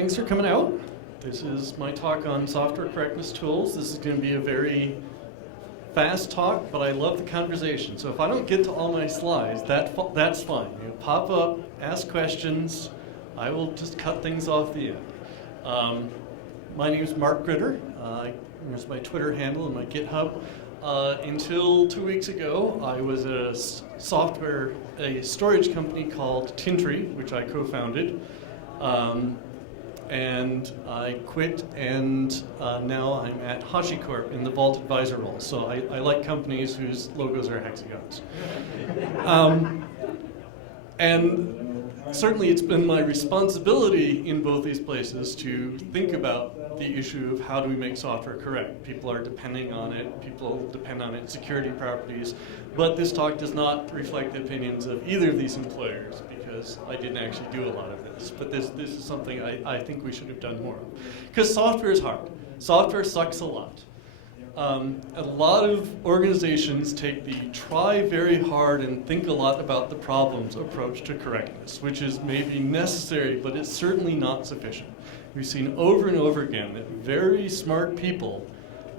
Thanks for coming out. This is my talk on software correctness tools. This is going to be a very fast talk, but I love the conversation. So if I don't get to all my slides, that's fine. You pop up, ask questions. I will just cut things off the end. My name is Mark Gritter. Here's my Twitter handle and my GitHub. Until 2 weeks ago, I was a storage company called Tintry, which I co-founded. And I quit, and now I'm at HashiCorp in the Vault Advisor role. So I like companies whose logos are hexagons. And certainly it's been my responsibility in both these places to think about the issue of how do we make software correct. People are depending on it, people depend on its security properties, but this talk does not reflect the opinions of either of these employers because I didn't actually do a lot of this. But this is something I think we should have done more of. Because software is hard. Software sucks a lot. A lot of organizations take the try very hard and think a lot about the problems approach to correctness, which is maybe necessary, but it's certainly not sufficient. We've seen over and over again that very smart people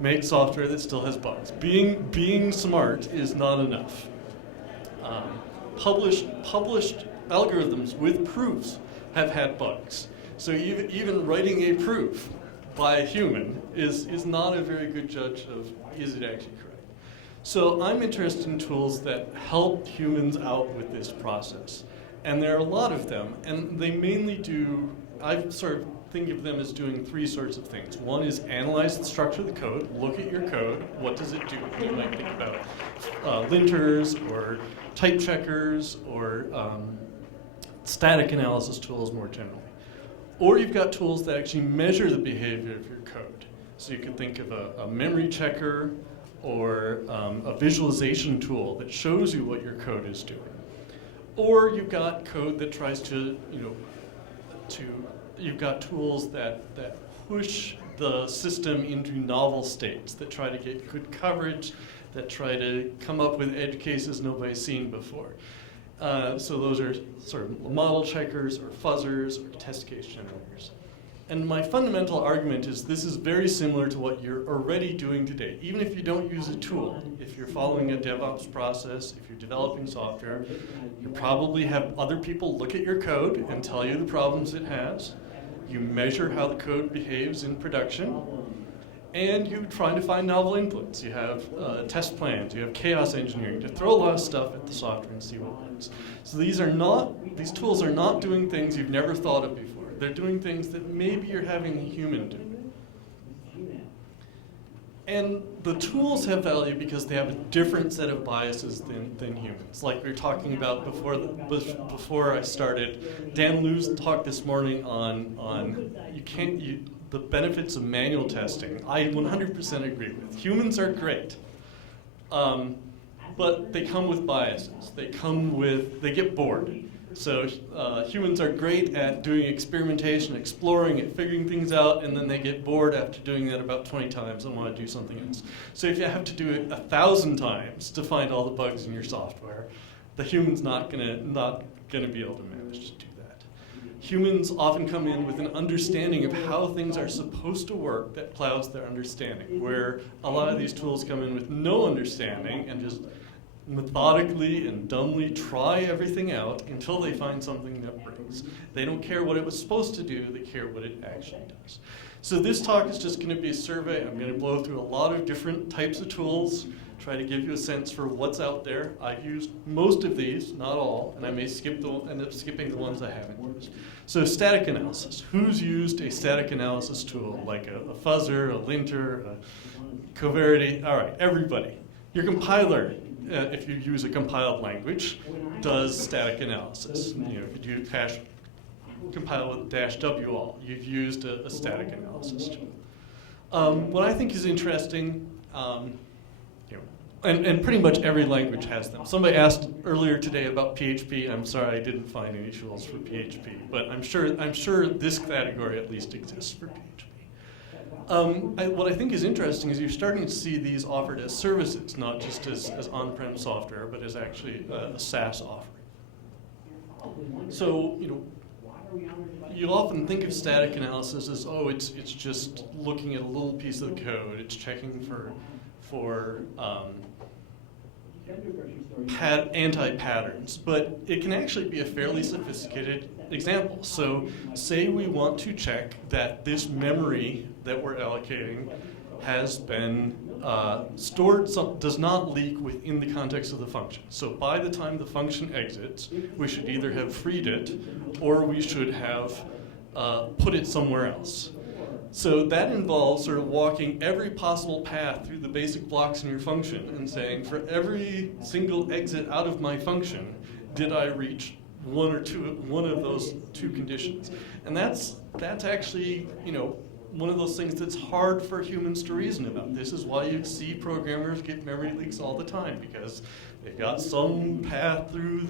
make software that still has bugs. Being smart is not enough. Published algorithms with proofs have had bugs. So even writing a proof by a human is not a very good judge of is it actually correct. So I'm interested in tools that help humans out with this process. And there are a lot of them, and they mainly do, I sort of think of them as doing three sorts of things. One is analyze the structure of the code, look at your code, what does it do? You might think about linters or type checkers or static analysis tools more generally. Or you've got tools that actually measure the behavior of your code. So you could think of a memory checker or a visualization tool that shows you what your code is doing. Or you've got code that tries to, you've got tools that push the system into novel states, that try to get good coverage, that try to come up with edge cases nobody's seen before. So those are sort of model checkers or fuzzers or test case generators. And my fundamental argument is this is very similar to what you're already doing today. Even if you don't use a tool, if you're following a DevOps process, if you're developing software, you probably have other people look at your code and tell you the problems it has. You measure how the code behaves in production. And you're trying to find novel inputs. You have test plans, you have chaos engineering to throw a lot of stuff at the software and see what works. So these tools are not doing things you've never thought of before. They're doing things that maybe you're having a human do. And the tools have value because they have a different set of biases than humans. Like we were talking about before I started, Dan Liu's talk this morning on the benefits of manual testing, I 100% agree with. Humans are great, but they come with biases. They get bored. So humans are great at doing experimentation, exploring it, figuring things out, and then they get bored after doing that about 20 times and want to do something else. So if you have to do it 1,000 times to find all the bugs in your software, the human's not gonna be able to manage to do that. Humans often come in with an understanding of how things are supposed to work that clouds their understanding, where a lot of these tools come in with no understanding and just methodically and dumbly try everything out until they find something that works. They don't care what it was supposed to do, they care what it actually does. So this talk is just going to be a survey. I'm going to blow through a lot of different types of tools, try to give you a sense for what's out there. I've used most of these, not all, and I may end up skipping the ones I haven't used. So static analysis. Who's used a static analysis tool, like a fuzzer, a linter, a coverity? All right, everybody. Your compiler, if you use a compiled language, does static analysis. If you do compile with -w-all, you've used a static analysis tool. What I think is interesting, and pretty much every language has them. Somebody asked earlier today about PHP. I'm sorry I didn't find any tools for PHP, but I'm sure this category at least exists for PHP. What I think is interesting is you're starting to see these offered as services, not just as on-prem software, but as actually a SaaS offering. So, you often think of static analysis as, oh, it's just looking at a little piece of the code. It's checking for anti-patterns, but it can actually be a fairly sophisticated example. So say we want to check that this memory that we're allocating has been stored, does not leak within the context of the function. So by the time the function exits, we should either have freed it or we should have put it somewhere else. So that involves sort of walking every possible path through the basic blocks in your function and saying, for every single exit out of my function, did I reach one of those two conditions? And that's actually, one of those things that's hard for humans to reason about. This is why you see programmers get memory leaks all the time, because they've got some path through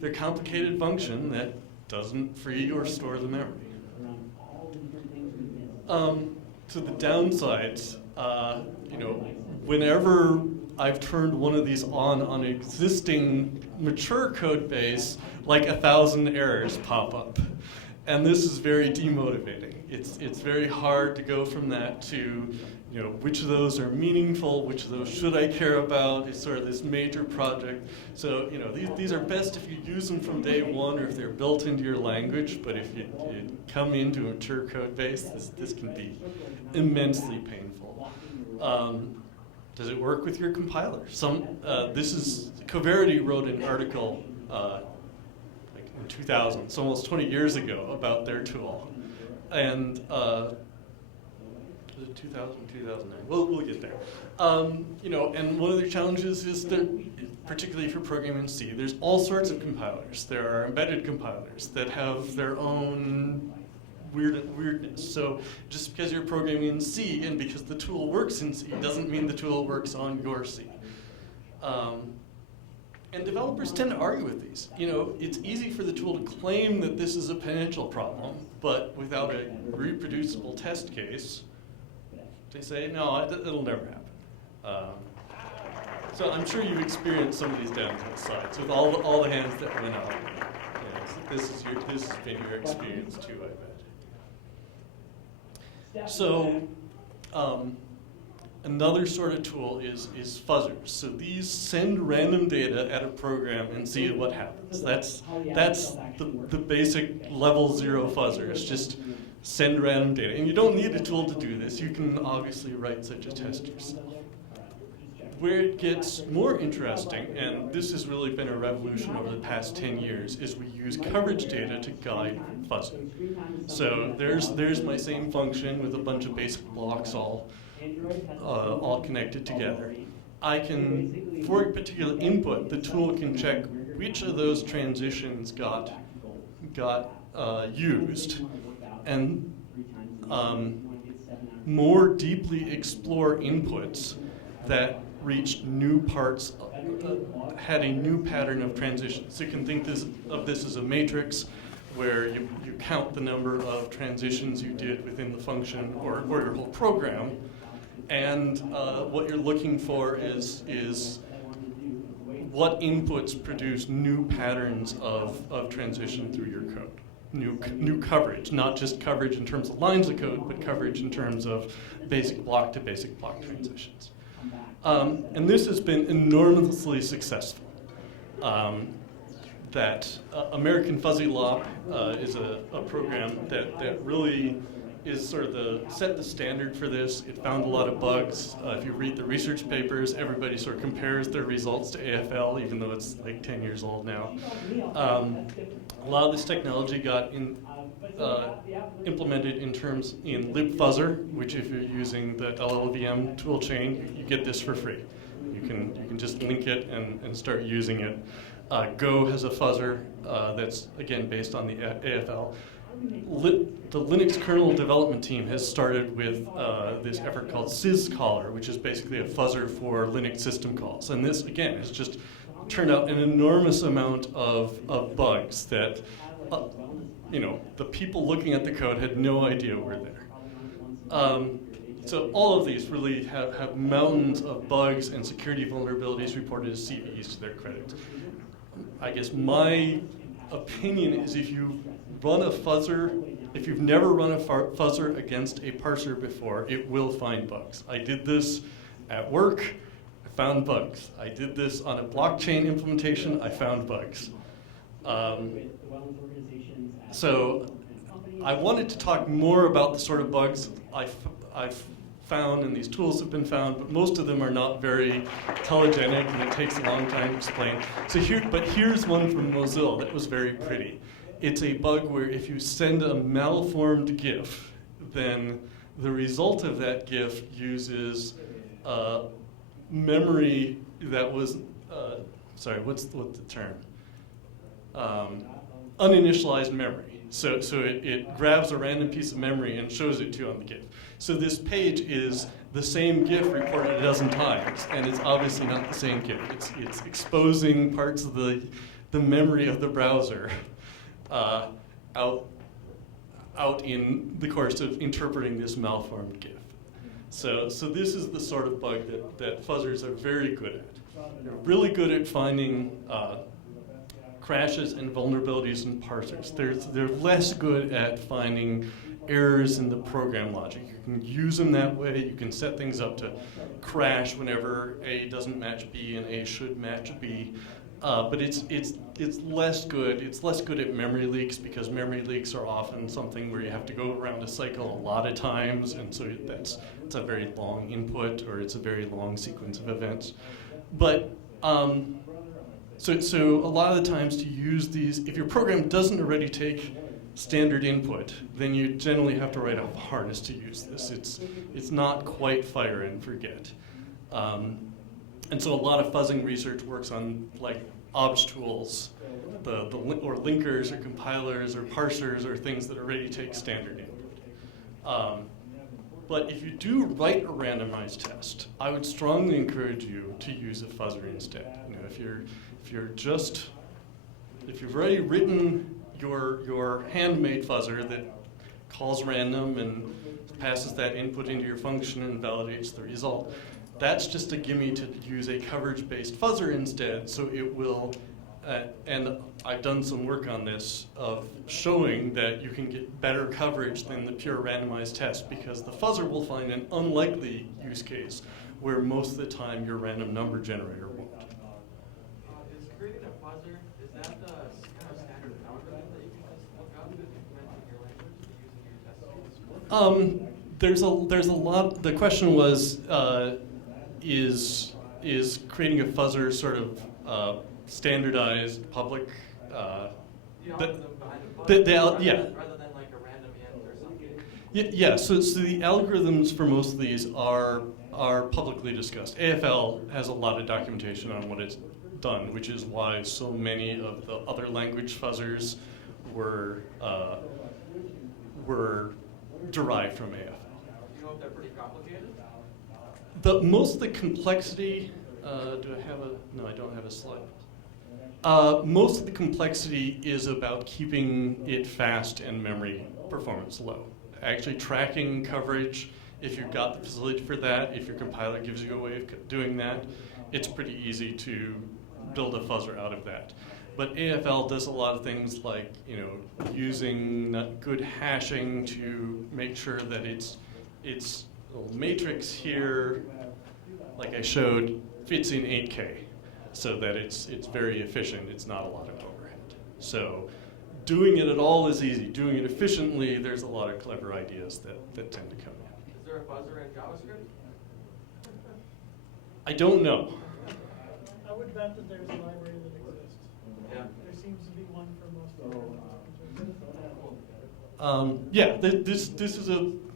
their complicated function that doesn't free or store the memory. To the downsides, whenever I've turned one of these on an existing mature code base, like 1,000 errors pop up. And this is very demotivating. It's very hard to go from that to, which of those are meaningful, which of those should I care about? It's sort of this major project. So, these are best if you use them from day one or if they're built into your language, but if you come into a mature code base, this can be immensely painful. Does it work with your compiler? Coverity wrote an article in 2000, it's almost 20 years ago, about their tool. And was it 2000, 2009? We'll get there. And one of the challenges is that, particularly for programming in C, there's all sorts of compilers. There are embedded compilers that have their own weirdness. So just because you're programming in C and because the tool works in C doesn't mean the tool works on your C. And developers tend to argue with these. It's easy for the tool to claim that this is a potential problem, but without a reproducible test case, they say, no, it'll never happen. So I'm sure you've experienced some of these downsides with all the hands that went up. This has been your experience too, I bet. So another sort of tool is Fuzzers. So these send random data at a program and see what happens. That's the basic level 0 Fuzzers. Just send random data. And you don't need a tool to do this. You can obviously write such a test yourself. Where it gets more interesting, and this has really been a revolution over the past 10 years, is we use coverage data to guide fuzzing. So there's my same function with a bunch of basic blocks all connected together. I can, for a particular input, the tool can check which of those transitions got used, and more deeply explore inputs that reached new parts, had a new pattern of transitions. So you can think of this as a matrix where you count the number of transitions you did within the function or your whole program, and what you're looking for is what inputs produce new patterns of transition through your code. New coverage, not just coverage in terms of lines of code, but coverage in terms of basic block to basic block transitions. And this has been enormously successful. American Fuzzy Lop is a program that really is sort of set the standard for this. It found a lot of bugs. If you read the research papers, everybody sort of compares their results to AFL, even though it's like 10 years old now. A lot of this technology got implemented in libfuzzer, which if you're using the LLVM tool chain, you get this for free. You can just link it and start using it. Go has a fuzzer that's, again, based on the AFL. The Linux kernel development team has started with this effort called syscaller, which is basically a fuzzer for Linux system calls. And this, again, has just turned out an enormous amount of bugs that the people looking at the code had no idea were there. So all of these really have mountains of bugs and security vulnerabilities reported as CVEs to their credit. I guess my opinion is if you run a fuzzer, if you've never run a fuzzer against a parser before, it will find bugs. I did this at work, I found bugs. I did this on a blockchain implementation, I found bugs. So I wanted to talk more about the sort of bugs I've found and these tools have been found, but most of them are not very telegenic and it takes a long time to explain. So here's one from Mozilla that was very pretty. It's a bug where if you send a malformed GIF, then the result of that GIF uses memory that was, sorry, what's the term? Uninitialized memory. So it grabs a random piece of memory and shows it to you on the GIF. So this page is the same GIF reported a dozen times, and it's obviously not the same GIF. It's exposing parts of the memory of the browser out in the course of interpreting this malformed GIF. So this is the sort of bug that fuzzers are very good at. They're really good at finding crashes and vulnerabilities in parsers. They're less good at finding errors in the program logic. You can use them that way. You can set things up to crash whenever A doesn't match B and A should match B. But it's less good. It's less good at memory leaks because memory leaks are often something where you have to go around a cycle a lot of times, and so it's a very long input or it's a very long sequence of events. But so a lot of the times to use these, if your program doesn't already take standard input, then you generally have to write a harness to use this. It's not quite fire and forget. And so a lot of fuzzing research works on like obj tools, or linkers or compilers or parsers or things that already take standard input. But if you do write a randomized test, I would strongly encourage you to use a fuzzer instead. You know, if you've already written your handmade fuzzer that calls random and passes that input into your function and validates the result, that's just a gimme to use a coverage-based fuzzer instead, so it will, and I've done some work on this, of showing that you can get better coverage than the pure randomized test, because the fuzzer will find an unlikely use case where most of the time your random number generator won't. Is creating a fuzzer, is that the kind of standard algorithm that you can just look up and implement in your language using your test suite? There's a lot. The question was, is creating a fuzzer sort of standardized public? The algorithm behind a fuzzer, yeah. Rather than like a random int or something. Yeah. So the algorithms for most of these are publicly discussed. AFL has a lot of documentation on what it's done, which is why so many of the other language fuzzers were derived from AFL. Do you know if they're pretty complicated? Most of the complexity, do I have no, I don't have a slide. Most of the complexity is about keeping it fast and memory performance low. Actually tracking coverage, if you've got the facility for that, if your compiler gives you a way of doing that, it's pretty easy to build a fuzzer out of that. But AFL does a lot of things like, using good hashing to make sure that it's little matrix here, like I showed, fits in 8K, so that it's very efficient. It's not a lot of overhead. So doing it at all is easy. Doing it efficiently, there's a lot of clever ideas that tend to come in. Is there a fuzzer in JavaScript? I don't know. I would bet that there's a library that exists. Yeah. There seems to be one for most of them.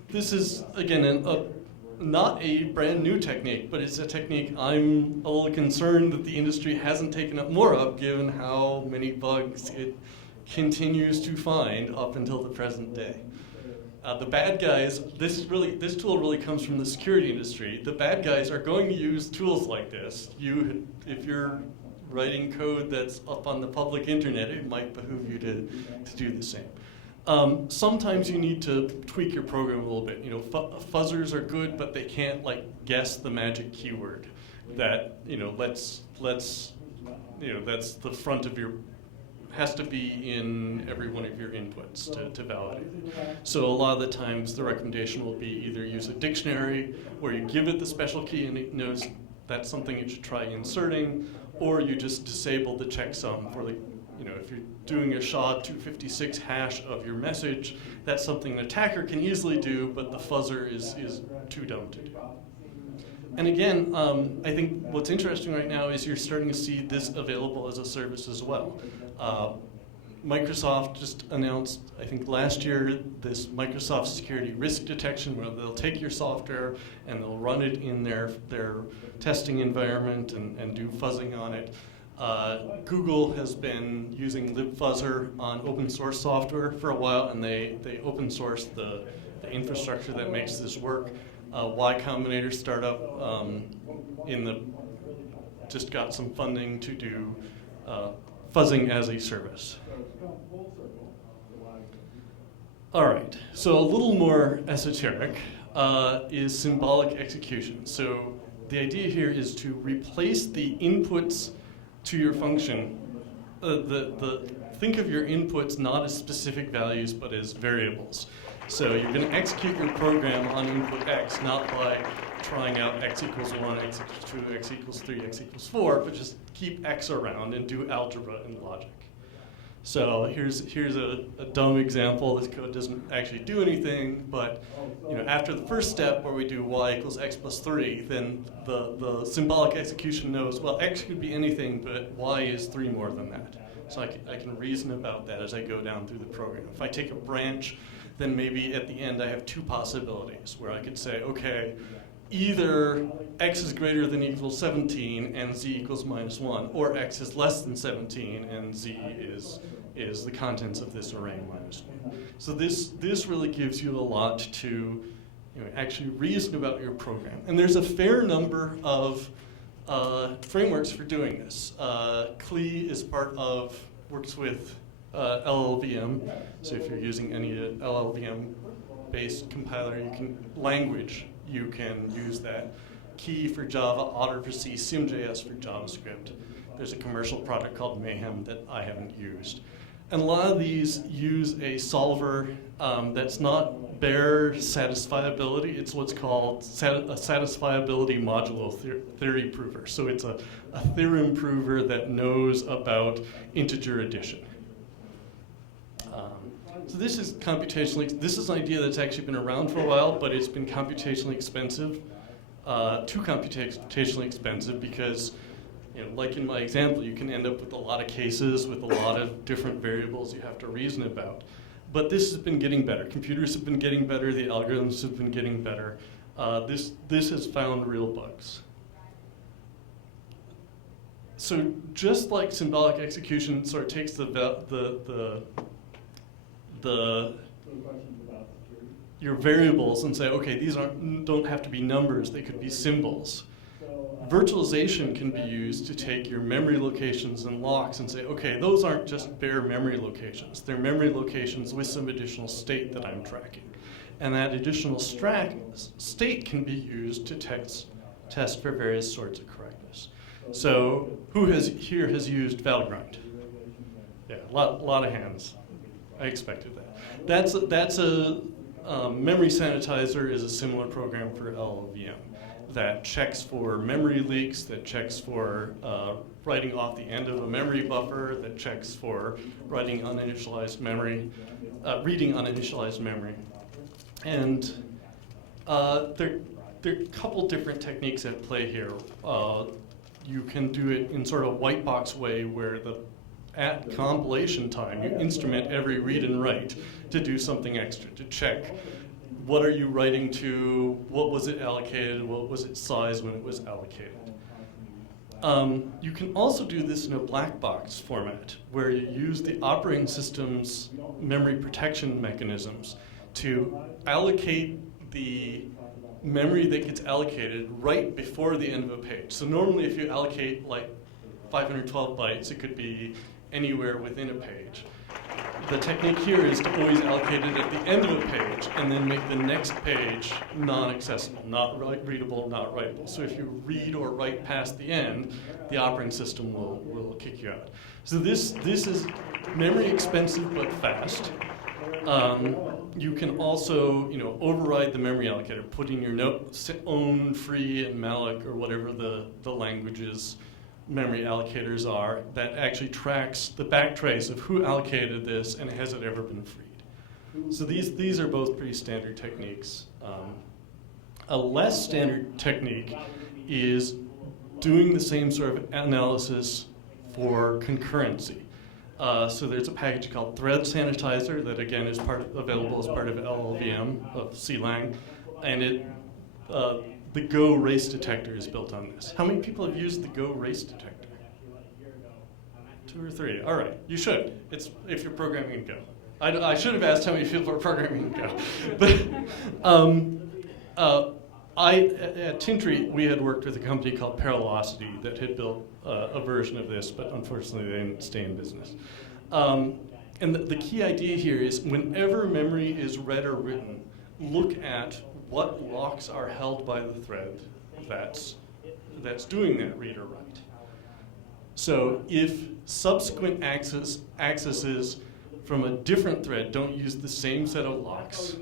This is again not a brand new technique, but it's a technique I'm a little concerned that the industry hasn't taken up more of, given how many bugs it continues to find up until the present day. The bad guys, this tool really comes from the security industry. The bad guys are going to use tools like this. If you're writing code that's up on the public internet, it might behoove you to do the same. Sometimes you need to tweak your program a little bit. Fuzzers are good, but they can't guess the magic keyword that that's the front of your has to be in every one of your inputs to validate it. So a lot of the times the recommendation will be either use a dictionary, or you give it the special key and it knows that's something it should try inserting, or you just disable the checksum for if you're doing a SHA-256 hash of your message, that's something an attacker can easily do, but the fuzzer is too dumb to do. And again, I think what's interesting right now is you're starting to see this available as a service as well. Microsoft just announced, I think last year, this Microsoft Security Risk Detection, where they'll take your software and they'll run it in their testing environment and do fuzzing on it. Google has been using libfuzzer on open source software for a while, and they open source the infrastructure that makes this work. Y Combinator startup just got some funding to do fuzzing as a service. All right, so a little more esoteric is symbolic execution. So the idea here is to replace the inputs to your function. Think of your inputs not as specific values, but as variables. So you're going to execute your program on input X, not by trying out X equals 1, X equals 2, X equals 3, X equals 4, but just keep X around and do algebra and logic. So here's a dumb example. This code doesn't actually do anything, but after the first step where we do Y equals X plus 3, then the symbolic execution knows, well, X could be anything, but Y is 3 more than that. So I can reason about that as I go down through the program. If I take a branch, then maybe at the end I have 2 possibilities where I could say, okay, either X is greater than or equals 17 and Z equals minus 1, or X is less than 17 and Z is the contents of this array minus 1. So this really gives you a lot to actually reason about your program. And there's a fair number of frameworks for doing this. CLI is works with LLVM. So if you're using any LLVM-based compiler, you can use that. Key for Java, Otter for C, SimJS for JavaScript. There's a commercial product called Mayhem that I haven't used. And a lot of these use a solver that's not bare satisfiability. It's what's called a satisfiability modulo theory prover. So it's a theorem prover that knows about integer addition. So this is this is an idea that's actually been around for a while, but it's been computationally expensive, too computationally expensive, because like in my example, you can end up with a lot of cases with a lot of different variables you have to reason about. But this has been getting better. Computers have been getting better. The algorithms have been getting better. This has found real bugs. So just like symbolic execution sort of takes your variables and say, okay, these don't have to be numbers, they could be symbols. Virtualization can be used to take your memory locations and locks and say, okay, those aren't just bare memory locations. They're memory locations with some additional state that I'm tracking. And that additional state can be used to test for various sorts of correctness. So who here has used Valgrind? Yeah, a lot of hands. I expected that. That's a memory sanitizer is a similar program for LLVM that checks for memory leaks, that checks for writing off the end of a memory buffer, that checks for writing uninitialized memory, reading uninitialized memory. And there are a couple different techniques at play here. You can do it in sort of white box way where at compilation time, you instrument every read and write to do something extra, to check what are you writing to, what was it allocated, what was its size when it was allocated. You can also do this in a black box format, where you use the operating system's memory protection mechanisms to allocate the memory that gets allocated right before the end of a page. So normally if you allocate like 512 bytes, it could be anywhere within a page. the technique here is to always allocate it at the end of a page and then make the next page non-accessible, not readable, not writable. So if you read or write past the end, the operating system will kick you out. So this is memory expensive but fast. You can also, override the memory allocator, put in your own free and malloc or whatever the language's memory allocators are that actually tracks the backtrace of who allocated this and has it ever been freed. So these are both pretty standard techniques. A less standard technique is doing the same sort of analysis for concurrency. So there's a package called Thread Sanitizer that again is available as part of LLVM of CLang, and the Go race detector is built on this. How many people have used the Go race detector? 2 or 3. All right, you should. It's if you're programming in Go. I should have asked how many people are programming in Go. But at Tintri, we had worked with a company called Parallocity that had built a version of this, but unfortunately they didn't stay in business. And the key idea here is whenever memory is read or written, look at what locks are held by the thread that's doing that read or write. So if subsequent accesses from a different thread don't use the same set of locks,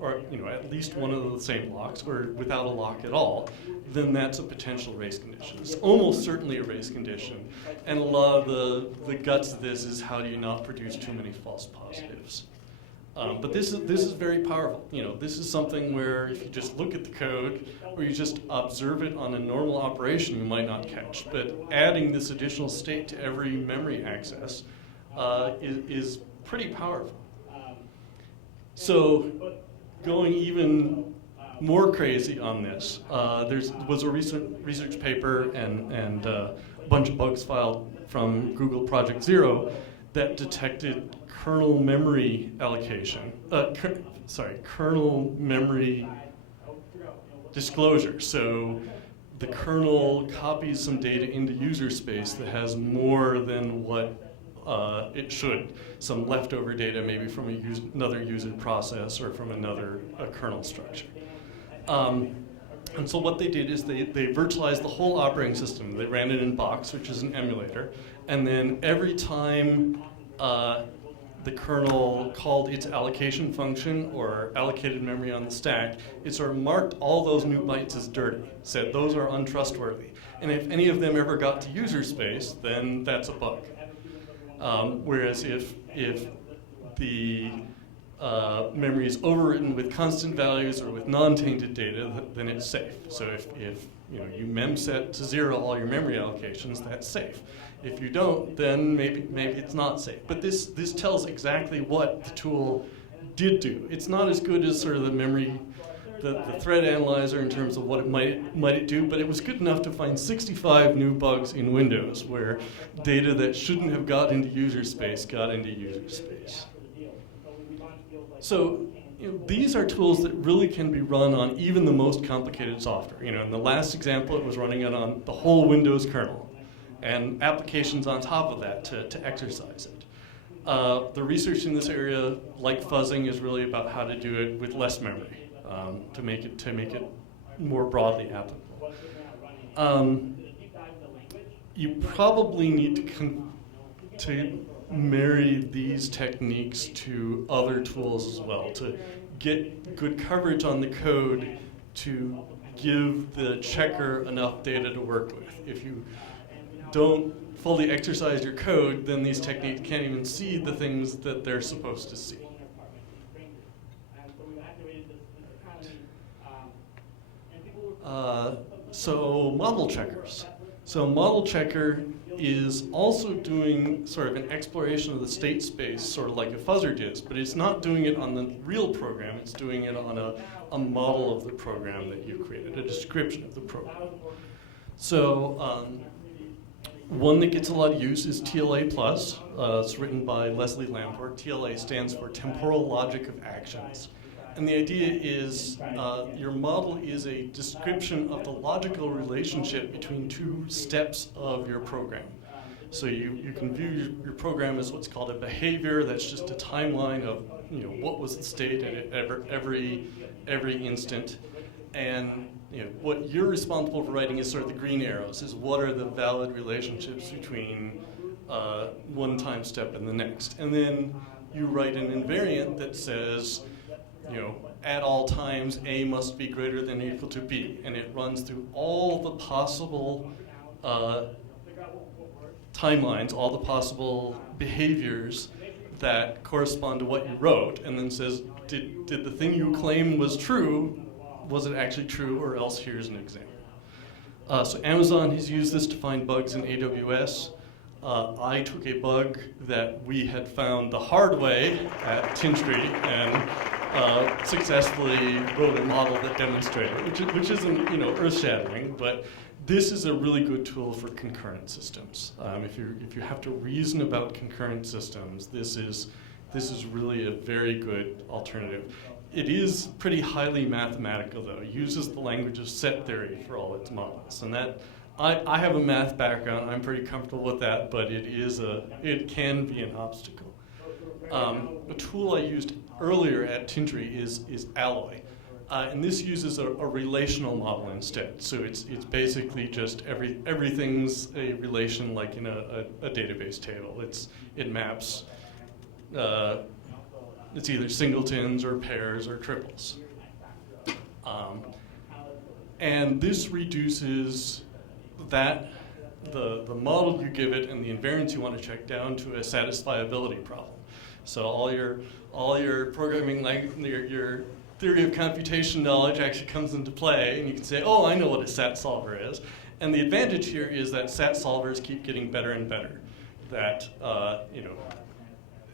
or at least one of the same locks, or without a lock at all, then that's a potential race condition. It's almost certainly a race condition. And a lot of the guts of this is how do you not produce too many false positives. But this is very powerful. This is something where if you just look at the code or you just observe it on a normal operation, you might not catch. But adding this additional state to every memory access is pretty powerful. So going even more crazy on this, there was a research paper and a bunch of bugs filed from Google Project Zero that detected kernel memory allocation, kernel memory disclosure. So the kernel copies some data into user space that has more than what it should. Some leftover data maybe from another user process or from another kernel structure. And so what they did is they virtualized the whole operating system. They ran it in Box, which is an emulator, and then every time the kernel called its allocation function or allocated memory on the stack, it sort of marked all those new bytes as dirty, said those are untrustworthy. And if any of them ever got to user space, then that's a bug. Whereas if the memory is overwritten with constant values or with non-tainted data, then it's safe. So if you mem set to 0 all your memory allocations, that's safe. If you don't, then maybe it's not safe. But this tells exactly what the tool did do. It's not as good as sort of the memory, the thread analyzer in terms of what it might do, but it was good enough to find 65 new bugs in Windows where data that shouldn't have got into user space got into user space. So these are tools that really can be run on even the most complicated software. In the last example, it was running it on the whole Windows kernel and applications on top of that to exercise it. The research in this area, like fuzzing, is really about how to do it with less memory to make it more broadly applicable. You probably need to marry these techniques to other tools as well to get good coverage on the code to give the checker enough data to work with. If you don't fully exercise your code, then these techniques can't even see the things that they're supposed to see. So model checkers. So model checker is also doing sort of an exploration of the state space, sort of like a fuzzer does, but it's not doing it on the real program, it's doing it on a model of the program that you created, a description of the program. So one that gets a lot of use is TLA+. It's written by Leslie Lamport. TLA stands for Temporal Logic of Actions. And the idea is your model is a description of the logical relationship between two steps of your program. So you can view your program as what's called a behavior. That's just a timeline of what was the state at every instant. And what you're responsible for writing is sort of the green arrows, is what are the valid relationships between one time step and the next. And then you write an invariant that says, at all times A must be greater than or equal to B. And it runs through all the possible timelines, all the possible behaviors that correspond to what you wrote, and then says, did the thing you claim was true, was it actually true, or else here's an example. So Amazon has used this to find bugs in AWS. I took a bug that we had found the hard way at Tintree and successfully wrote a model that demonstrated it, which isn't earth-shattering, but this is a really good tool for concurrent systems. If you have to reason about concurrent systems, this is really a very good alternative. It is pretty highly mathematical, though. It uses the language of set theory for all its models, and that I have a math background. I'm pretty comfortable with that, but it can be an obstacle. A tool I used earlier at Tintree is Alloy. And this uses a relational model instead. So it's basically just everything's a relation like in a database table. It maps, it's either singletons or pairs or triples. And this reduces the model you give it and the invariants you want to check down to a satisfiability problem. So all your programming, your theory of computation knowledge actually comes into play, and you can say, oh, I know what a SAT solver is. And the advantage here is that SAT solvers keep getting better and better. That,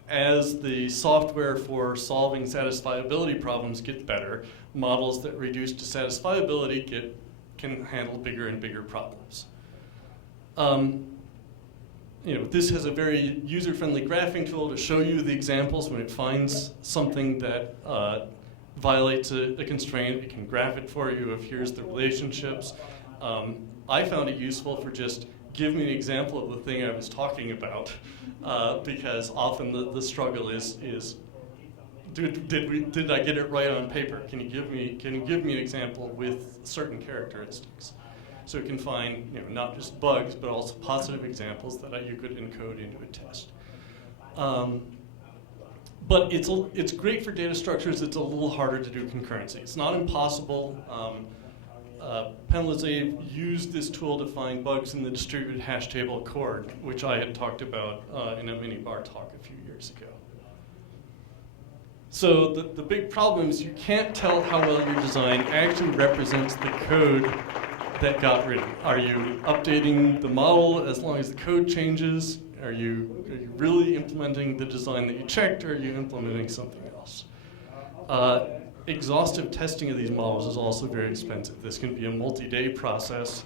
as the software for solving satisfiability problems gets better, models that reduce to satisfiability can handle bigger and bigger problems. This has a very user-friendly graphing tool to show you the examples when it finds something that violates a constraint. It can graph it for you of here's the relationships. I found it useful for just give me an example of the thing I was talking about, because often the struggle is did I get it right on paper? Can you give me an example with certain characteristics? So it can find not just bugs but also positive examples that you could encode into a test. But it's great for data structures. It's a little harder to do concurrency. It's not impossible. Penalize used this tool to find bugs in the distributed hash table accord, which I had talked about in a MinneBar talk a few years ago. So the big problem is you can't tell how well your design actually represents the code that got written. Are you updating the model as long as the code changes? Are you really implementing the design that you checked, or are you implementing something else? Exhaustive testing of these models is also very expensive. This can be a multi-day process,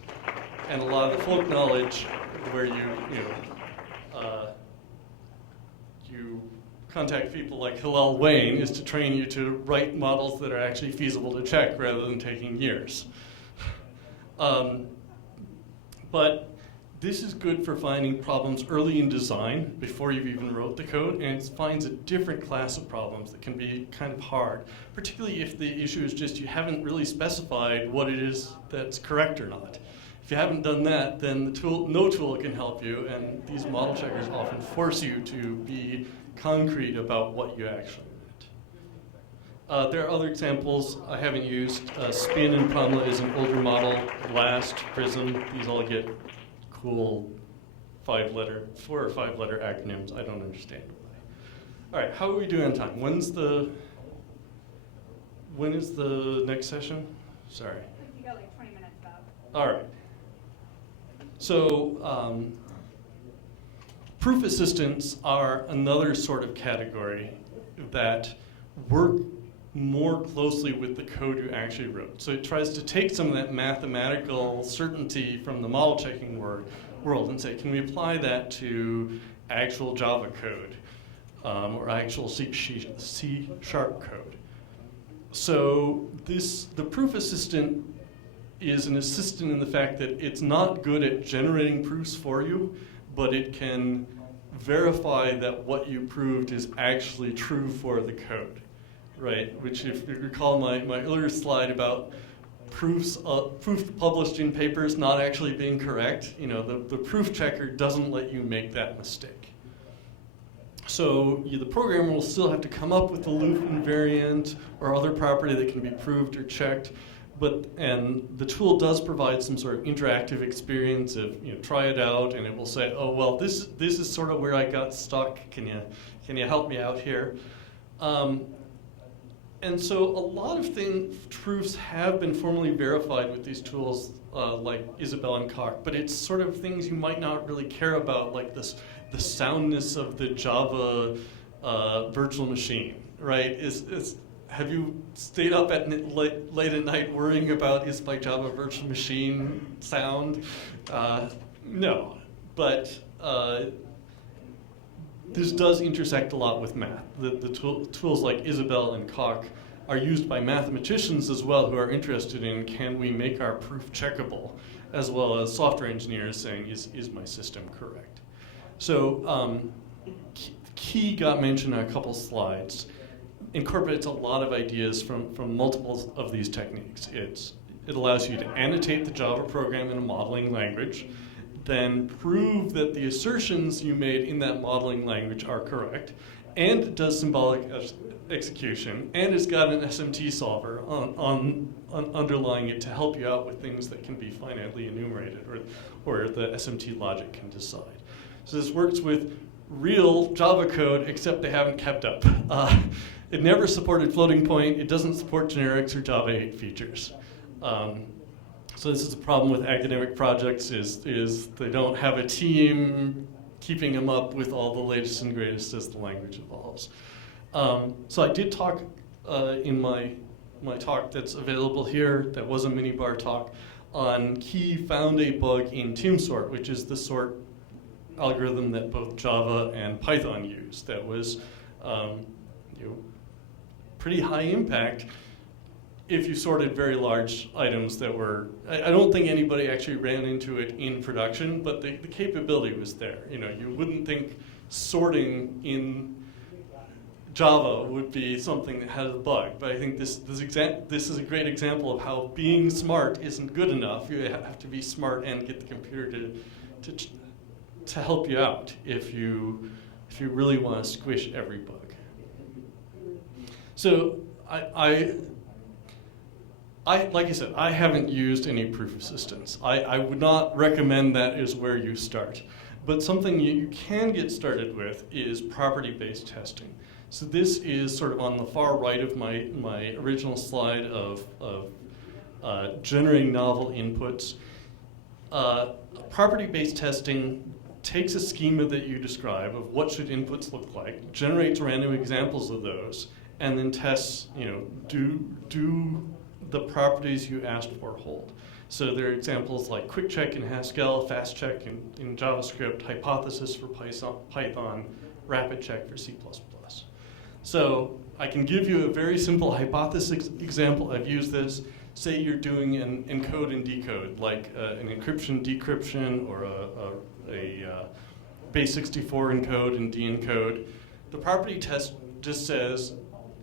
and a lot of the folk knowledge where you contact people like Hillel Wayne is to train you to write models that are actually feasible to check rather than taking years. But this is good for finding problems early in design, before you've even wrote the code, and it finds a different class of problems that can be kind of hard, particularly if the issue is just you haven't really specified what it is that's correct or not. If you haven't done that, then no tool can help you, and these model checkers often force you to be concrete about what you actually meant. There are other examples I haven't used. Spin and Promla is an older model. Blast, Prism, these all get cool 4 or 5 letter acronyms. I don't understand why. All right, how are we doing on time? When is the next session? Sorry. You got like 20 minutes about. All right. So proof assistants are another sort of category that work more closely with the code you actually wrote. So it tries to take some of that mathematical certainty from the model checking world and say, can we apply that to actual Java code or actual C# code? So the proof assistant is an assistant in the fact that it's not good at generating proofs for you, but it can verify that what you proved is actually true for the code, right? Which, if you recall my earlier slide about proof published in papers not actually being correct, the proof checker doesn't let you make that mistake. So the programmer will still have to come up with the loop invariant or other property that can be proved or checked, and the tool does provide some sort of interactive experience of, try it out, and it will say, oh, well, this is sort of where I got stuck. Can you help me out here? And so a lot of proofs have been formally verified with these tools like Isabelle and Coq, but it's sort of things you might not really care about, like the soundness of the Java virtual machine, right? Have you stayed up late at night worrying about, is my Java virtual machine sound? No, but this does intersect a lot with math. The tools like Isabelle and Coq are used by mathematicians as well, who are interested in, can we make our proof checkable, as well as software engineers saying, is my system correct? So key got mentioned on a couple slides. Incorporates a lot of ideas from multiple of these techniques. It allows you to annotate the Java program in a modeling language, then prove that the assertions you made in that modeling language are correct, and it does symbolic execution, and it's got an SMT solver on underlying it to help you out with things that can be finitely enumerated, or the SMT logic can decide. So this works with real Java code, except they haven't kept up. It never supported floating point. It doesn't support generics or Java 8 features. So this is a problem with academic projects, is they don't have a team keeping them up with all the latest and greatest as the language evolves. So I did talk in my talk that's available here, that was a MinneBar talk, on Key found a bug in TeamSort, which is the sort algorithm that both Java and Python use. That was pretty high impact if you sorted very large items that were, I don't think anybody actually ran into it in production, but the capability was there. You wouldn't think sorting in Java would be something that had a bug, but I think this is a great example of how being smart isn't good enough. You have to be smart and get the computer to help you out if you really want to squish every bug. So like I said, I haven't used any proof assistance. I would not recommend that is where you start. But something you can get started with is property-based testing. So this is sort of on the far right of my original slide of generating novel inputs. Property-based testing takes a schema that you describe of what should inputs look like, generates random examples of those, and then tests, do the properties you asked for hold. So there are examples like quick check in Haskell, fast check in JavaScript, hypothesis for Python, rapid check for C++. So I can give you a very simple hypothesis example. I've used this. Say you're doing an encode and decode, like an encryption decryption or a base 64 encode and de-encode. The property test just says,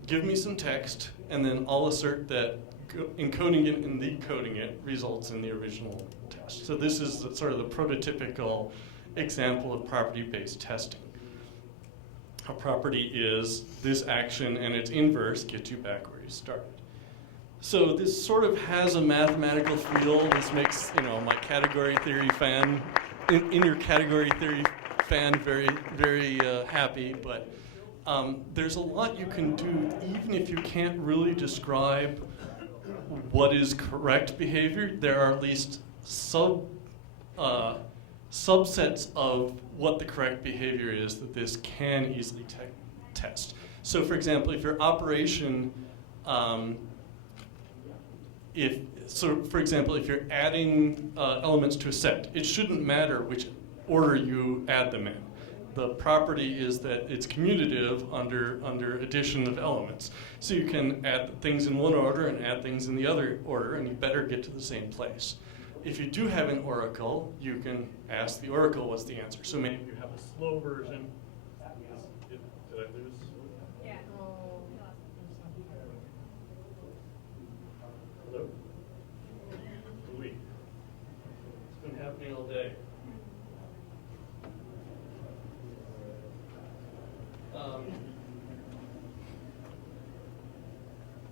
give me some text, and then I'll assert that encoding it and decoding it results in the original test. So this is sort of the prototypical example of property-based testing. A property is this action, and its inverse gets you back where you started. So this sort of has a mathematical feel. This makes my category theory fan, in your category theory fan, very, very happy. But there's a lot you can do, even if you can't really describe what is correct behavior. There are at least subsets of what the correct behavior is that this can easily test. So for example, if your operation, if you're adding elements to a set, it shouldn't matter which order you add them in. The property is that it's commutative under addition of elements. So you can add things in one order and add things in the other order, and you better get to the same place. If you do have an oracle, you can ask the oracle what's the answer. So maybe you have a slow version. Did I lose? Yeah. Hello? Louis. It's been happening all day.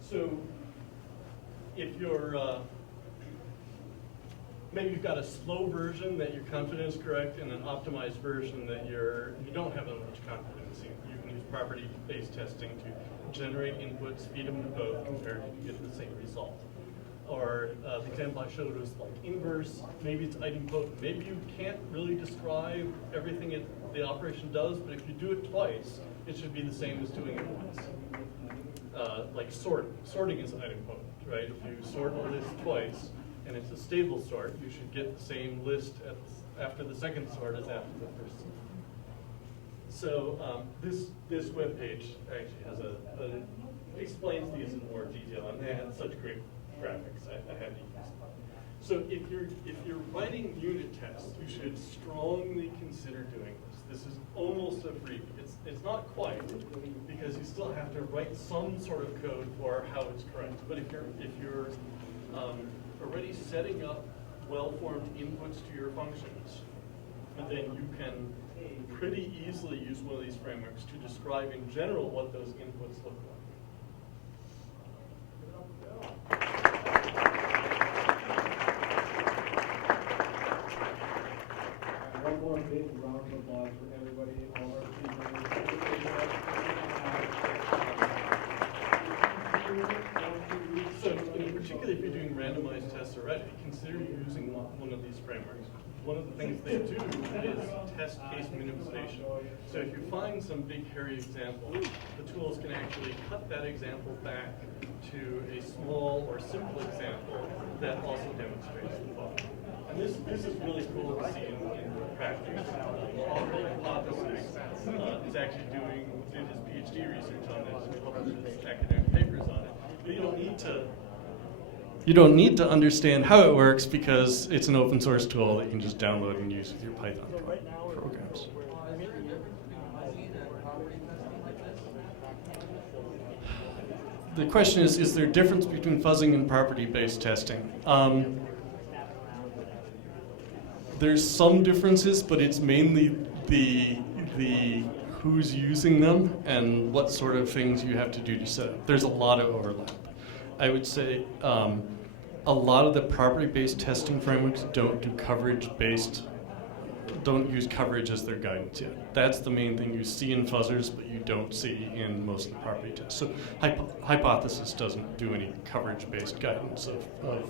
So if you're, maybe you've got a slow version that you're confident is correct and an optimized version that you don't have that much confidence in. You can use property-based testing to generate inputs, feed them to both, compare to get the same result. Or the example I showed was like inverse, maybe it's idempotent. Maybe you can't really describe everything the operation does, but if you do it twice, it should be the same as doing it once. Like sorting. Sorting is idempotent, right? If you sort a list twice and it's a stable sort, you should get the same list after the second sort as after the first sort. So this web page actually has explains these in more detail, and they had such great graphics. I had to use them. So if you're writing unit tests, you should strongly consider doing this. This is almost a freebie. It's not quite, because you still have to write some sort of code for how it's correct. But if you're already setting up well-formed inputs to your functions, then you can pretty easily use one of these frameworks to describe in general what those inputs look like. One more big round of applause for everybody, all our speakers. So, particularly if you're doing randomized tests already, consider using one of these frameworks. One of the things they do is test case minimization. So if you find some big hairy example, the tools can actually cut that example back to a small or simple example that also demonstrates the bug. And this is really cool to see in practice. Hypothesis is actually did his PhD research on this and published his academic papers on it. But you don't need to understand how it works because it's an open source tool that you can just download and use with your Python programs. The question is there a difference between fuzzing and property-based testing? There's some differences, but it's mainly the who's using them and what sort of things you have to do to set up. There's a lot of overlap. I would say a lot of the property-based testing frameworks don't use coverage as their guidance yet. That's the main thing you see in Fuzzers, but you don't see in most of the property tests. So Hypothesis doesn't do any coverage-based guidance of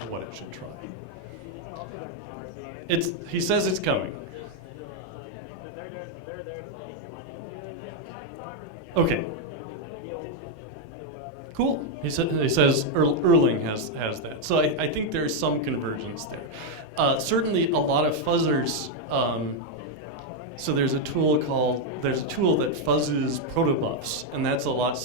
what it should try. He says it's coming. Okay. Cool. He says Erlang has that. So I think there's some convergence there. Certainly a lot of fuzzers. So there's a tool that fuzzes Protobufs, and that's a lot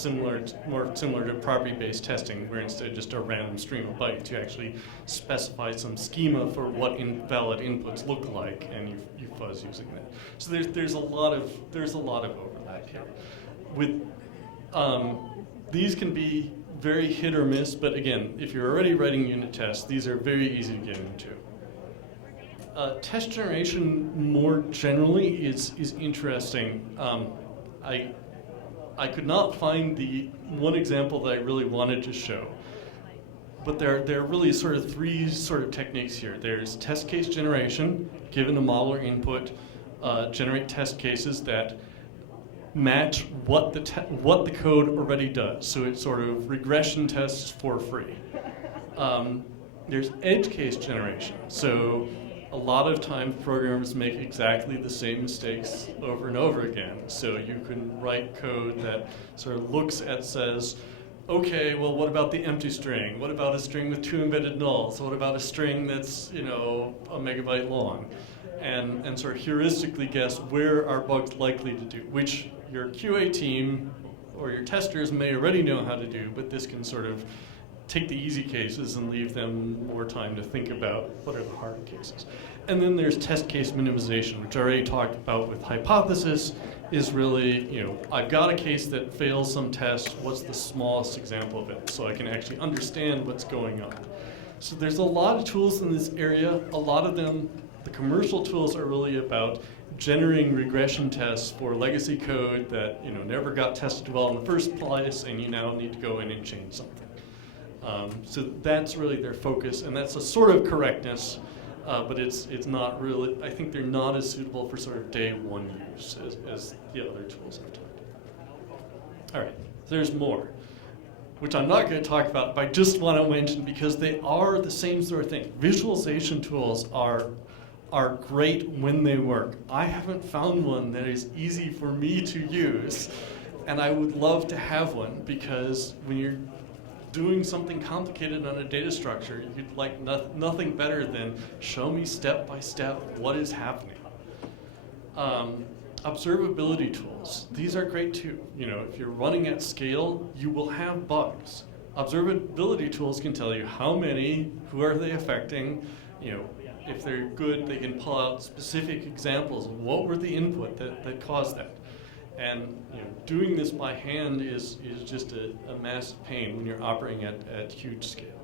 more similar to property-based testing, where instead of just a random stream of bytes, you actually specify some schema for what invalid inputs look like, and you fuzz using that. So there's a lot of overlap here. With these can be very hit or miss, but again, if you're already writing unit tests, these are very easy to get into. Test generation more generally is interesting. I could not find the one example that I really wanted to show, but there are really sort of three sort of techniques here. There's test case generation, given a model or input, generate test cases that match what the code already does. So it's sort of regression tests for free. There's edge case generation. So a lot of times programmers make exactly the same mistakes over and over again. So you can write code that sort of says, okay, well, what about the empty string? What about a string with 2 embedded nulls? What about a string that's, a megabyte long? And sort of heuristically guess where are bugs likely to do, which your QA team or your testers may already know how to do, but this can sort of take the easy cases and leave them more time to think about what are the hard cases. And then there's test case minimization, which I already talked about with hypothesis, is really, I've got a case that fails some test, what's the smallest example of it, so I can actually understand what's going on. So there's a lot of tools in this area. A lot of them, the commercial tools, are really about generating regression tests for legacy code that never got tested well in the first place, and you now need to go in and change something. So that's really their focus, and that's a sort of correctness, but it's not really. I think they're not as suitable for sort of day one use as the other tools I've talked about. All right, there's more, which I'm not going to talk about, but I just want to mention because they are the same sort of thing. Visualization tools are great when they work. I haven't found one that is easy for me to use, and I would love to have one, because when you're doing something complicated on a data structure, you'd like nothing better than show me step by step what is happening. Observability tools, these are great too. If you're running at scale, you will have bugs. Observability tools can tell you how many, who are they affecting, if they're good, they can pull out specific examples of what were the input that caused that. And doing this by hand is just a massive pain when you're operating at huge scale.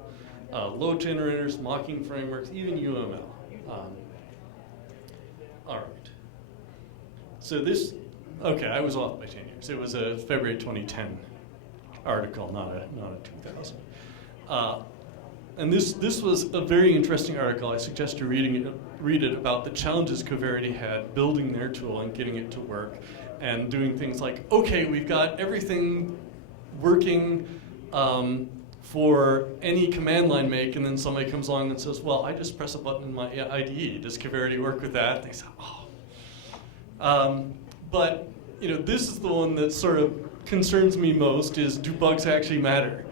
Load generators, mocking frameworks, even UML. All right. So this, okay, I was off by 10 years. It was a February 2010 article, not a 2000. And this was a very interesting article. I suggest you read it about the challenges Coverity had building their tool and getting it to work, and doing things like, okay, we've got everything working for any command line make, and then somebody comes along and says, well, I just press a button in my IDE. Does Coverity work with that? And they say, oh. But this is the one that sort of concerns me most, is do bugs actually matter?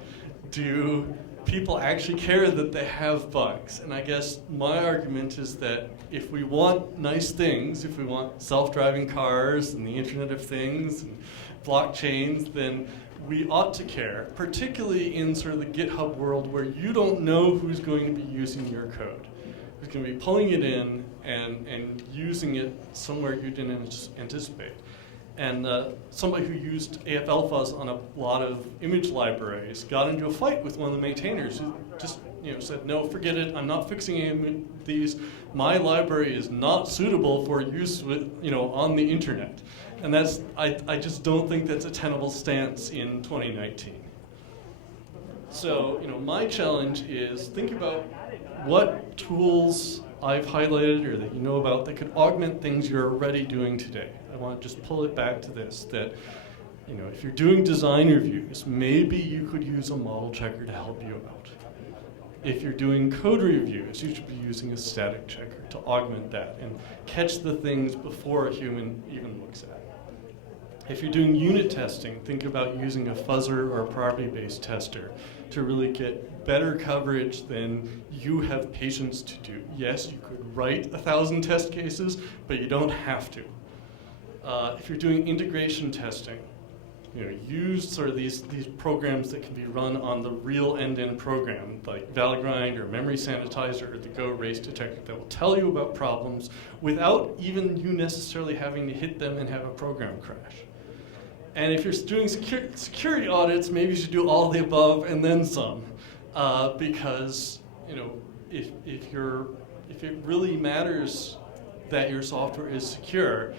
Do people actually care that they have bugs? And I guess my argument is that if we want nice things, if we want self-driving cars and the Internet of Things and blockchains, then we ought to care, particularly in sort of the GitHub world where you don't know who's going to be using your code, who's going to be pulling it in and using it somewhere you didn't anticipate. And somebody who used AFL Fuzz on a lot of image libraries got into a fight with one of the maintainers who just said, no, forget it, I'm not fixing any of these. My library is not suitable for use with, on the internet. And that's, I just don't think that's a tenable stance in 2019. So, my challenge is think about what tools I've highlighted or that you know about that could augment things you're already doing today. I want to just pull it back to this, that if you're doing design reviews, maybe you could use a model checker to help you out. If you're doing code reviews, you should be using a static checker to augment that and catch the things before a human even looks at it. If you're doing unit testing, think about using a fuzzer or a property-based tester to really get better coverage than you have patience to do. Yes, you could write 1,000 test cases, but you don't have to. If you're doing integration testing, use sort of these programs that can be run on the real end-to-end program, like Valgrind or Memory Sanitizer or the Go Race Detector, that will tell you about problems without even you necessarily having to hit them and have a program crash. And if you're doing security audits, maybe you should do all of the above and then some, because if it really matters that your software is secure,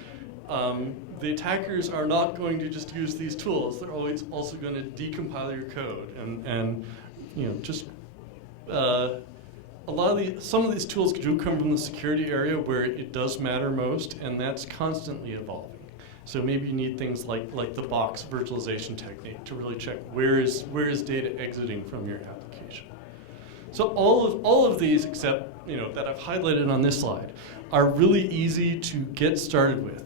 the attackers are not going to just use these tools. They're always also going to decompile your code, and just some of these tools do come from the security area where it does matter most, and that's constantly evolving. So maybe you need things like the box virtualization technique to really check where is data exiting from your application. So all of these, except that I've highlighted on this slide, are really easy to get started with.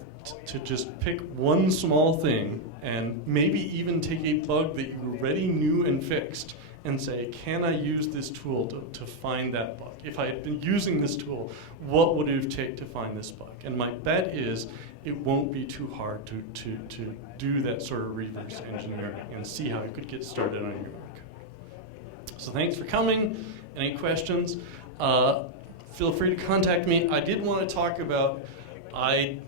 To just pick one small thing and maybe even take a bug that you already knew and fixed and say, can I use this tool to find that bug? If I had been using this tool, what would it take to find this bug? And my bet is it won't be too hard to do that sort of reverse engineering and see how you could get started on your own code. So thanks for coming. Any questions? Feel free to contact me. I did want to talk about, I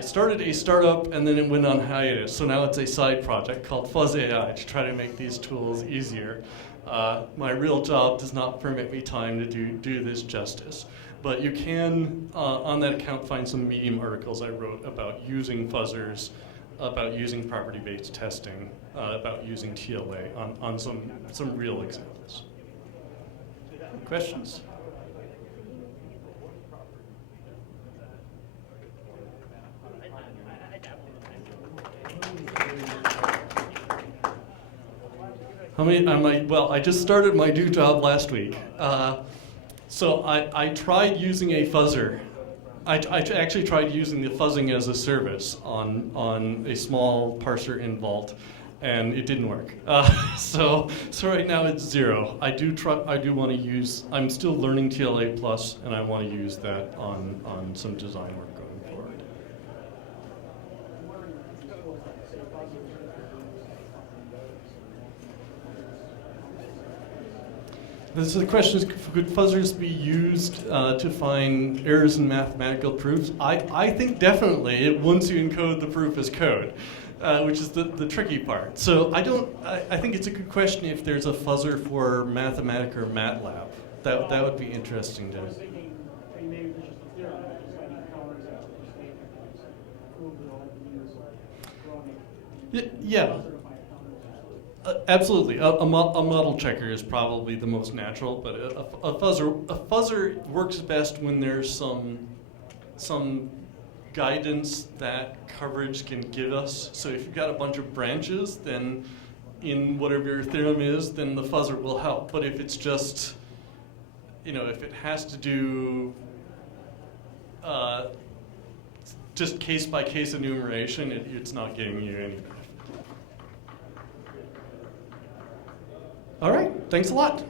started a startup and then it went on hiatus. So now it's a side project called Fuzz AI to try to make these tools easier. My real job does not permit me time to do this justice. But you can, on that account, find some Medium articles I wrote about using fuzzers, about using property-based testing, about using TLA on some real examples. Questions? How many? Well, I just started my new job last week. So I tried using a fuzzer. I actually tried using the fuzzing as a service on a small parser in Vault, and it didn't work. So right now it's 0. I do want to use. I'm still learning TLA Plus, and I want to use that on some design work going forward. This is the question: could fuzzers be used to find errors in mathematical proofs? I think definitely once you encode the proof as code, which is the tricky part. So I think it's a good question if there's a fuzzer for Mathematica or MATLAB. That would be interesting to. Yeah. Absolutely. A model checker is probably the most natural, but a fuzzer works best when there's some guidance that coverage can give us. So if you've got a bunch of branches, then in whatever your theorem is, then the fuzzer will help. But if it's just, if it has to do just case-by-case enumeration, it's not getting you anywhere. All right, thanks a lot.